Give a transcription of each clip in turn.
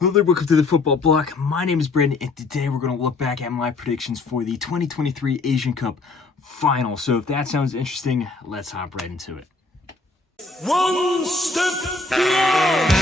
Hello there, welcome to the Football Bloc. My name is Brandon, and today we're going to look back at my predictions for the 2023 Asian Cup final. So if that sounds interesting, let's hop right into it. One step beyond.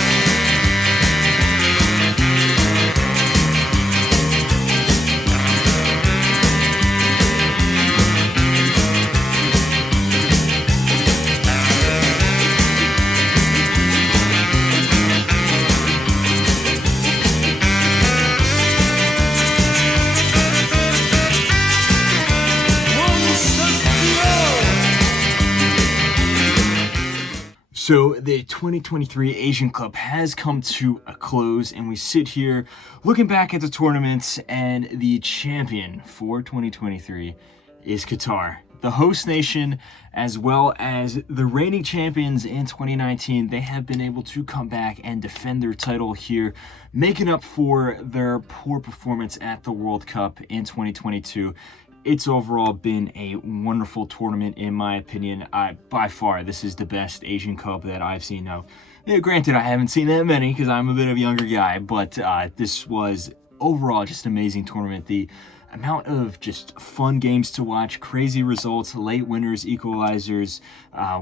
So the 2023 Asian Cup has come to a close, and we sit here looking back at the tournament, and the champion for 2023 is Qatar. The host nation, as well as the reigning champions in 2019, they have been able to come back and defend their title here, making up for their poor performance at the World Cup in 2022. It's overall been a wonderful tournament, in my opinion. By far, this is the best Asian Cup that I've seen. Now, granted, I haven't seen that many because I'm a bit of a younger guy, but this was overall just an amazing tournament. The amount of just fun games to watch, crazy results, late winners, equalizers,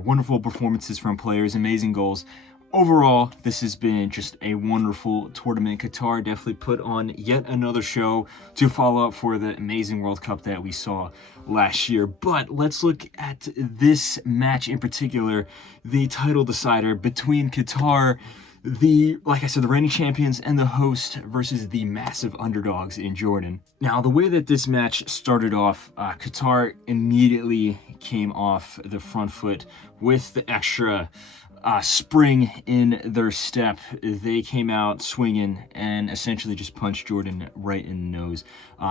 wonderful performances from players, amazing goals. Overall, this has been just a wonderful tournament. Qatar definitely put on yet another show to follow up for the amazing World Cup that we saw last year. But let's look at this match in particular, the title decider between Qatar, like I said, the reigning champions, and the host versus the massive underdogs in Jordan. Now, the way that this match started off, Qatar immediately came off the front foot with the extra spring in their step. They came out swinging and essentially just punched Jordan right in the nose.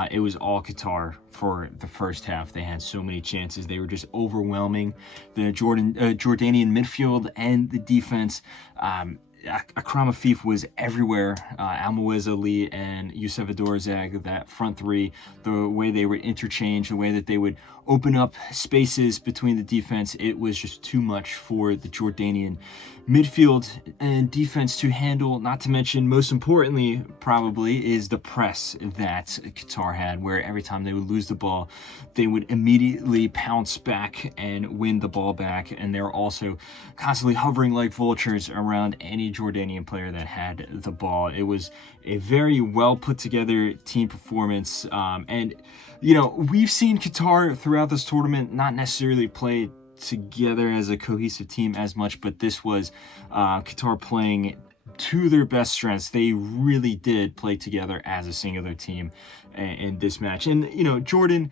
It was all Qatar for the first half. They had so many chances. They were just overwhelming the Jordanian midfield and the defense. Akram Afif was everywhere. Almawez Ali and Youssef Adorzag, that front three, the way they would interchange, the way that they would open up spaces between the defense, it was just too much for the Jordanian midfield and defense to handle. Not to mention, most importantly, probably, is the press that Qatar had, where every time they would lose the ball, they would immediately pounce back and win the ball back. And they were also constantly hovering like vultures around any Jordanian player that had the ball. It was a very well put together team performance. And, we've seen Qatar throughout this tournament not necessarily play together as a cohesive team as much, but this was Qatar playing to their best strengths. They really did play together as a singular team in this match. And, Jordan,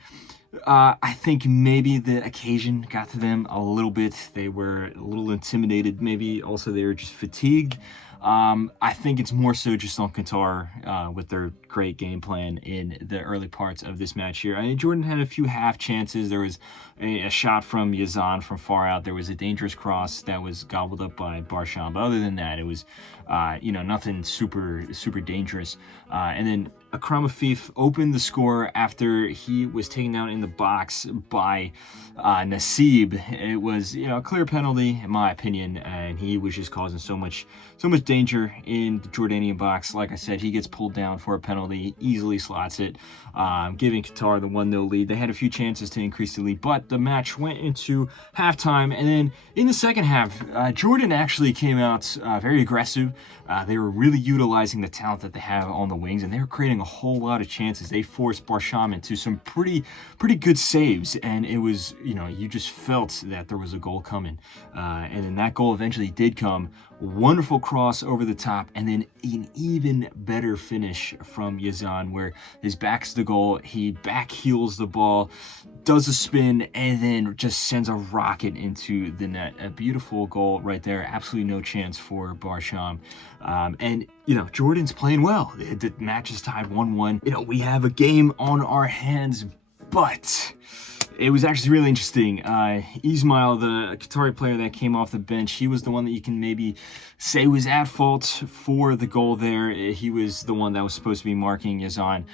I think maybe the occasion got to them a little bit. They were a little intimidated. Maybe also they were just fatigued. I think it's more so just on Qatar with their great game plan in the early parts of this match here. I mean, Jordan had a few half chances. There was a shot from Yazan from far out. There was a dangerous cross that was gobbled up by Barsham. But other than that, it was, nothing super dangerous. And then Akram Afif opened the score after he was taken down in the box by Nasib. It was, a clear penalty in my opinion, and he was just causing so much danger in the Jordanian box. Like I said, he gets pulled down for a penalty, easily slots it, giving Qatar the 1-0 lead. They had a few chances to increase the lead, but the match went into halftime, and then in the second half, Jordan actually came out very aggressive. They were really utilizing the talent that they have on the wings, and they were creating a whole lot of chances. They forced Barsham into some pretty good saves, and it was, you just felt that there was a goal coming. And then that goal eventually did come. Wonderful cross over the top, and then an even better finish from Yazan, where his back's to the goal, he back heels the ball, does a spin, and then just sends a rocket into the net. A beautiful goal right there. Absolutely no chance for Barsham. And, Jordan's playing well. The match is tied 1-1. We have a game on our hands, but it was actually really interesting. Ismail, the Qatari player that came off the bench, he was the one that you can maybe say was at fault for the goal there. He was the one that was supposed to be marking Yazan.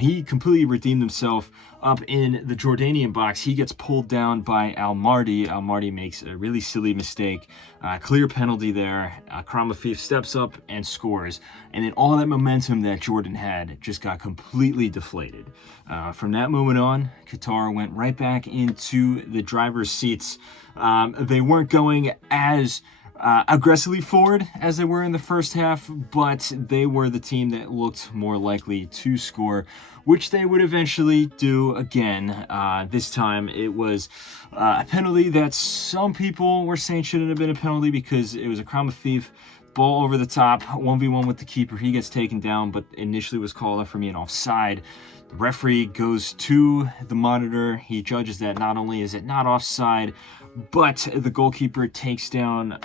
He completely redeemed himself up in the Jordanian box. He gets pulled down by Al Mardi. Al Mardi makes a really silly mistake. Clear penalty there. Akram Afif steps up and scores. And then all that momentum that Jordan had just got completely deflated. From that moment on, Qatar went right back into the driver's seats. They weren't going as aggressively forward as they were in the first half, but they were the team that looked more likely to score, which they would eventually do again. This time it was a penalty that some people were saying shouldn't have been a penalty because it was a Akram Afif ball over the top, 1v1 with the keeper. He gets taken down, but initially was called out for me an offside. The referee goes to the monitor. He judges that not only is it not offside, but the goalkeeper takes down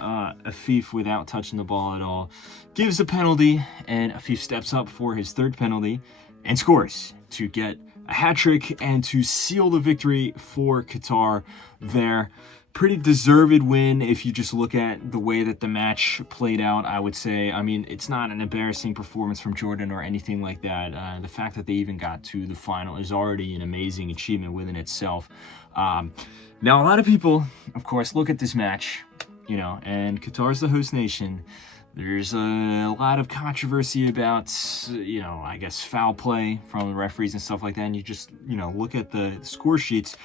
Afif without touching the ball at all, gives a penalty, and Afif steps up for his third penalty and scores to get a hat trick and to seal the victory for Qatar there. Pretty deserved win if you just look at the way that the match played out, I would say. I mean, it's not an embarrassing performance from Jordan or anything like that. The fact that they even got to the final is already an amazing achievement within itself. Now, a lot of people, of course, look at this match, and Qatar's the host nation. There's a lot of controversy about, I guess, foul play from the referees and stuff like that. And you just, look at the score sheets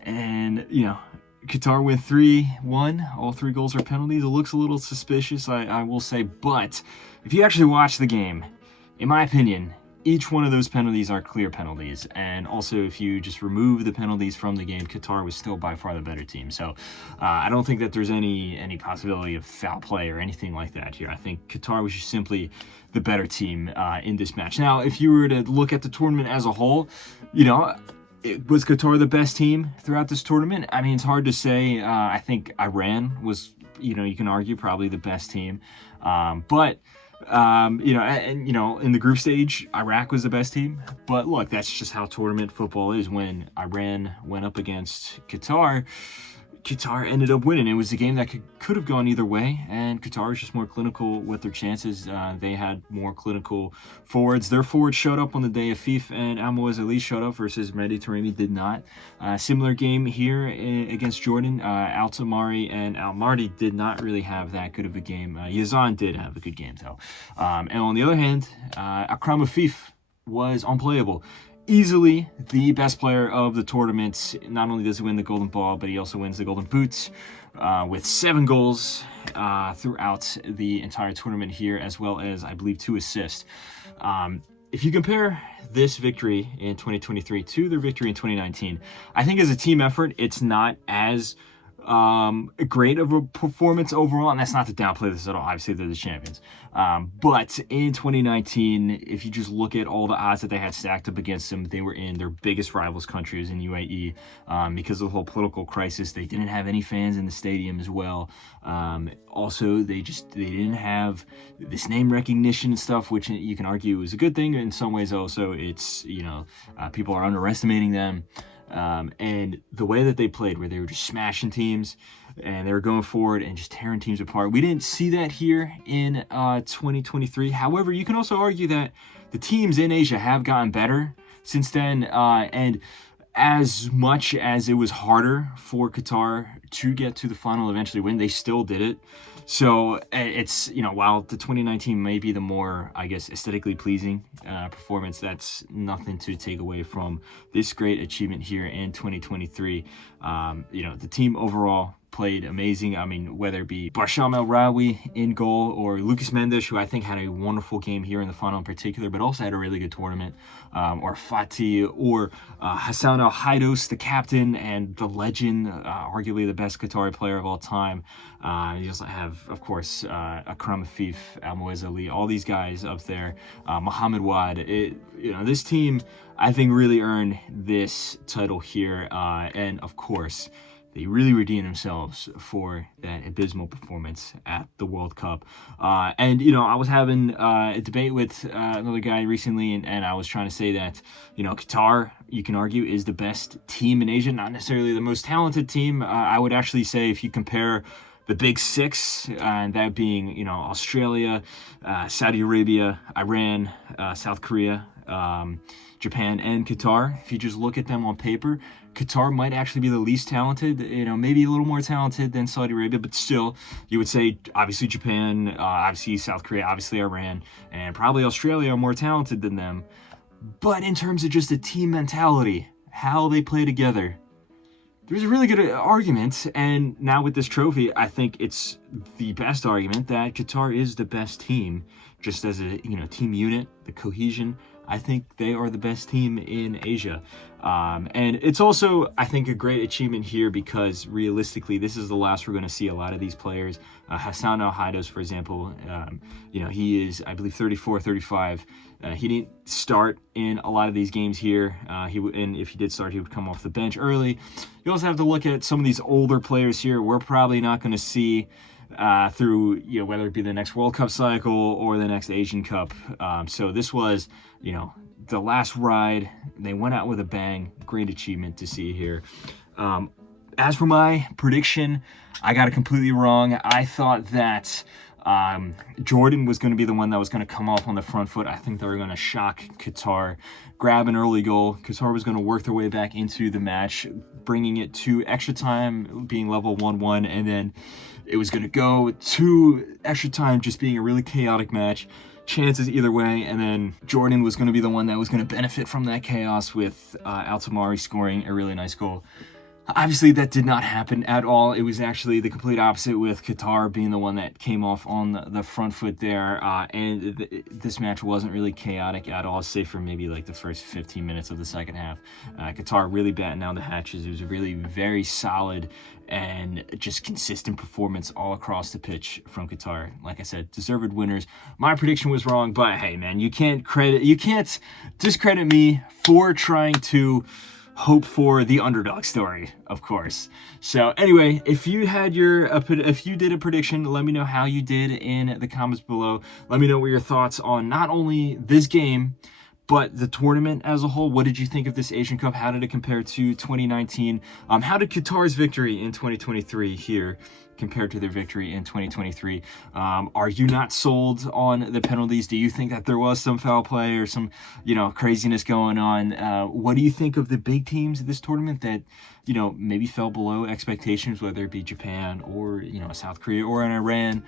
and, Qatar win 3-1. All 3 goals are penalties. It looks a little suspicious, I will say. But if you actually watch the game, in my opinion, each one of those penalties are clear penalties. And also, if you just remove the penalties from the game, Qatar was still by far the better team. So I don't think that there's any possibility of foul play or anything like that here. I think Qatar was just simply the better team in this match. Now, if you were to look at the tournament as a whole, was Qatar the best team throughout this tournament? I mean, it's hard to say. I think Iran was, you can argue probably the best team. But in the group stage, Iraq was the best team. But look, that's just how tournament football is. When Iran went up against Qatar ended up winning. It was a game that could have gone either way, and Qatar was just more clinical with their chances. They had more clinical forwards. Their forwards showed up on the day. Afif and Almoez Ali showed up versus Mehdi Taremi did not. Similar game here against Jordan. Al Tamari and Al Mardi did not really have that good of a game. Yazan did have a good game, though. And on the other hand, Akram Afif was unplayable. Easily the best player of the tournament. Not only does he win the Golden Ball, but he also wins the Golden Boot with 7 goals throughout the entire tournament here, as well as, I believe, 2 assists. If you compare this victory in 2023 to their victory in 2019, I think as a team effort, it's not as great of a performance overall, and that's not to downplay this at all. Obviously, they're the champions. But in 2019, if you just look at all the odds that they had stacked up against them, they were in their biggest rivals countries in UAE. Because of the whole political crisis, they didn't have any fans in the stadium as well. Also, they didn't have this name recognition and stuff, which you can argue is a good thing. In some ways, also, it's, people are underestimating them. And the way that they played, where they were just smashing teams and they were going forward and just tearing teams apart, we didn't see that here in 2023. However, you can also argue that the teams in Asia have gotten better since then, and as much as it was harder for Qatar to get to the final, eventually win, they still did it. So it's, while the 2019 may be the more, I guess, aesthetically pleasing performance, that's nothing to take away from this great achievement here in 2023. The team overall played amazing. I mean, whether it be Barsham El Rawi in goal or Lucas Mendes, who I think had a wonderful game here in the final in particular, but also had a really good tournament, or Fatih, or Hassan El Haidos, the captain and the legend, arguably the best Qatari player of all time. You also have, of course, Akram Afif, Almoez Ali, all these guys up there. Mohammed Wad. This team, I think, really earned this title here. And of course, they really redeemed themselves for that abysmal performance at the World Cup. And, I was having a debate with another guy recently, and I was trying to say that, Qatar, you can argue, is the best team in Asia, not necessarily the most talented team. I would actually say if you compare the big six, and that being, Australia, Saudi Arabia, Iran, South Korea, Japan, and Qatar. If you just look at them on paper, Qatar might actually be the least talented, maybe a little more talented than Saudi Arabia, but still, you would say obviously Japan, obviously South Korea, obviously Iran, and probably Australia are more talented than them. But in terms of just the team mentality, how they play together, there's a really good argument, and now with this trophy, I think it's the best argument that Qatar is the best team, just as a team unit, the cohesion. I think they are the best team in Asia. And it's also, I think, a great achievement here because realistically, this is the last we're going to see a lot of these players. Hassan Al-Haidos, for example, he is, I believe, 34, 35. He didn't start in a lot of these games here. And if he did start, he would come off the bench early. You also have to look at some of these older players here. We're probably not going to see through, whether it be the next World Cup cycle or the next Asian Cup. So this was, the last ride. They went out with a bang. Great achievement to see here. As for my prediction, I got it completely wrong. I thought that Jordan was going to be the one that was going to come off on the front foot. I think they were going to shock Qatar, grab an early goal. Qatar was going to work their way back into the match, bringing it to extra time, being level 1-1, and then it was going to go to extra time, just being a really chaotic match. Chances either way, and then Jordan was going to be the one that was going to benefit from that chaos with Al-Tamari scoring a really nice goal. Obviously, that did not happen at all. It was actually the complete opposite, with Qatar being the one that came off on the front foot there. And this match wasn't really chaotic at all, save for maybe like the first 15 minutes of the second half. Qatar really battened down the hatches. It was a really very solid and just consistent performance all across the pitch from Qatar. Like I said, deserved winners. My prediction was wrong, but hey, man, you can't discredit me for trying to hope for the underdog story, of course. So anyway, if you did a prediction, let me know how you did in the comments below. Let me know what your thoughts on not only this game, but the tournament as a whole. What did you think of this Asian Cup? How did it compare to 2019? How did Qatar's victory in 2023 here compared to their victory in 2023? Are you not sold on the penalties? Do you think that there was some foul play or some, craziness going on? What do you think of the big teams of this tournament that, maybe fell below expectations, whether it be Japan or, South Korea or in Iran?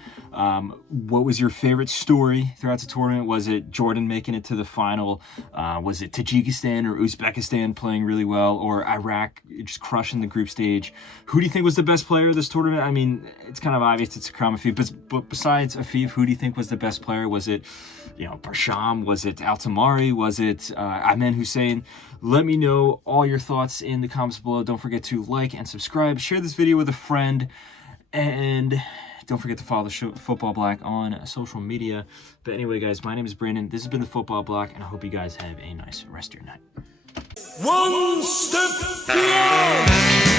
What was your favorite story throughout the tournament? Was it Jordan making it to the final? Was it Tajikistan or Uzbekistan playing really well, or Iraq just crushing the group stage? Who do you think was the best player of this tournament? I mean, it's kind of obvious it's Akram Afif, but besides Afif, who do you think was the best player? Was it, Barsham? Was it Al-Tamari? Was it Ayman Hussein? Let me know all your thoughts in the comments below. Don't forget to like and subscribe. Share this video with a friend. And don't forget to follow the Football Bloc on social media. But anyway, guys, my name is Brandon. This has been the Football Bloc, and I hope you guys have a nice rest of your night. One step beyond.